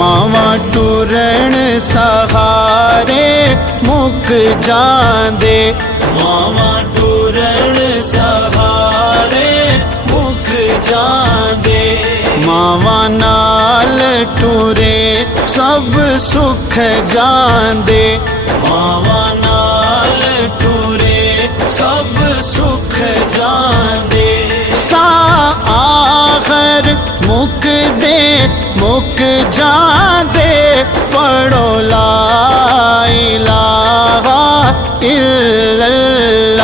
मावा टूरण सहारे मुक जांदे, मावा टूरण सहारे मुक जांदे। मावा नाल टूरे सब सुख जांदे, मावा नाल टूरे सब सुख जांदे। सा आखर मुक दे मुक जांदे, पढ़ो ला इलाहा इल्लल्लाह।